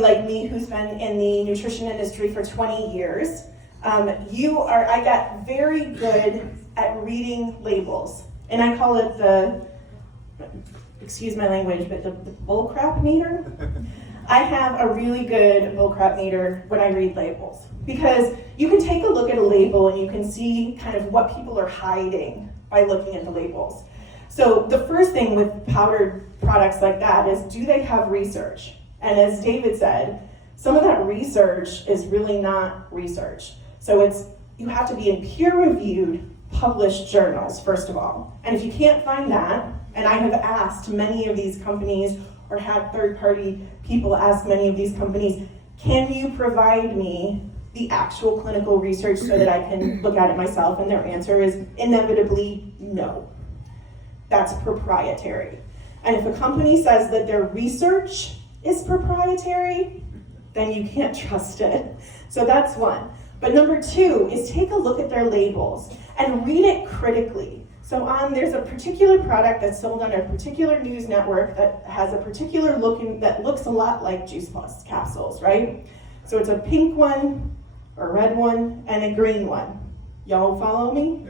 somebody like me who's been in the nutrition industry for 20 years, I got very good at reading labels. And I call it the, excuse my language, but the bullcrap meter. I have a really good bullcrap meter when I read labels. Because you can take a look at a label and you can see kind of what people are hiding by looking at the labels. So the first thing with powdered products like that is, do they have research? And as David said, some of that research is really not research. So you have to be in peer-reviewed, published journals, first of all. And if you can't find that, and I have asked many of these companies, or had third-party people ask many of these companies, can you provide me the actual clinical research so that I can look at it myself? And their answer is inevitably no. That's proprietary. And if a company says that their research is proprietary, then you can't trust it. So that's one. But number two is take a look at their labels and read it critically. So there's a particular product that's sold on a particular news network that has a particular that looks a lot like Juice Plus capsules, right? So it's a pink one, a red one, and a green one. Y'all follow me?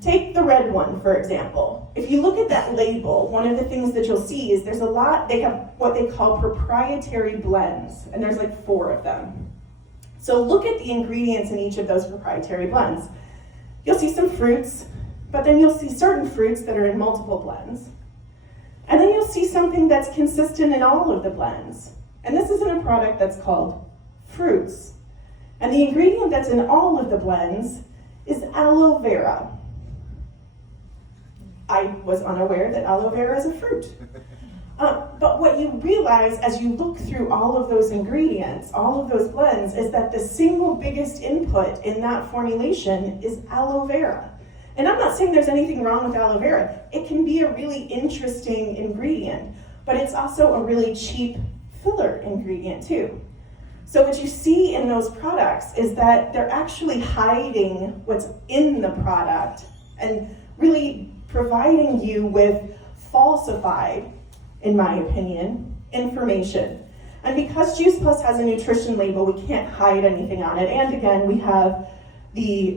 Take the red one, for example. If you look at that label, one of the things that you'll see is they have what they call proprietary blends, and there's like 4 of them. So look at the ingredients in each of those proprietary blends. You'll see some fruits, but then you'll see certain fruits that are in multiple blends. And then you'll see something that's consistent in all of the blends. And this is in a product that's called fruits. And the ingredient that's in all of the blends is aloe vera. I was unaware that aloe vera is a fruit. But what you realize as you look through all of those ingredients, all of those blends, is that the single biggest input in that formulation is aloe vera. And I'm not saying there's anything wrong with aloe vera. It can be a really interesting ingredient, but it's also a really cheap filler ingredient too. So what you see in those products is that they're actually hiding what's in the product and really providing you with falsified, in my opinion, information. And because Juice Plus has a nutrition label, we can't hide anything on it. And again, we have the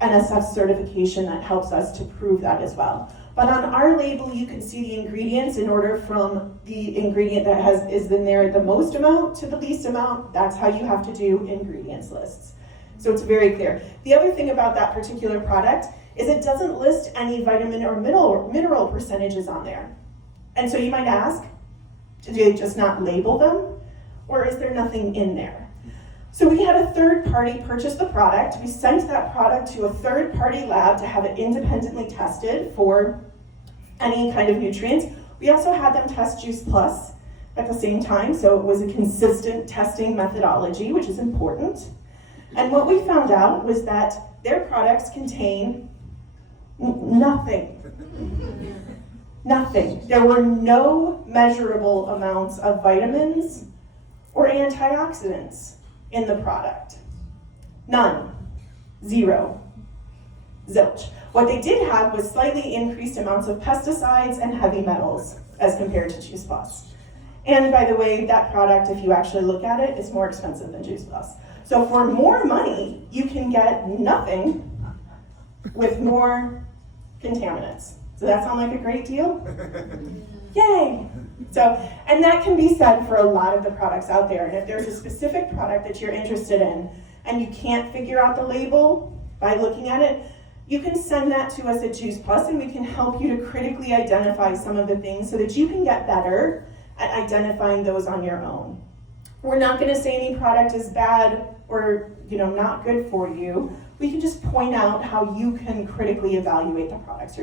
NSF certification that helps us to prove that as well. But on our label, you can see the ingredients in order from the ingredient that is in there the most amount to the least amount. That's how you have to do ingredients lists. So it's very clear. The other thing about that particular product is it doesn't list any vitamin or mineral percentages on there. And so you might ask, did they just not label them? Or is there nothing in there? So we had a third party purchase the product. We sent that product to a third party lab to have it independently tested for any kind of nutrients. We also had them test Juice Plus at the same time, so it was a consistent testing methodology, which is important. And what we found out was that their products contain nothing. Nothing. There were no measurable amounts of vitamins or antioxidants in the product. None. Zero. Zilch. What they did have was slightly increased amounts of pesticides and heavy metals as compared to Juice Plus. And by the way, that product, if you actually look at it, is more expensive than Juice Plus. So for more money, you can get nothing with more contaminants. Does that sound like a great deal? Yay! So, and that can be said for a lot of the products out there. And if there's a specific product that you're interested in and you can't figure out the label by looking at it, you can send that to us at Juice Plus and we can help you to critically identify some of the things so that you can get better at identifying those on your own. We're not going to say any product is bad or not good for you. We can just point out how you can critically evaluate the products yourself.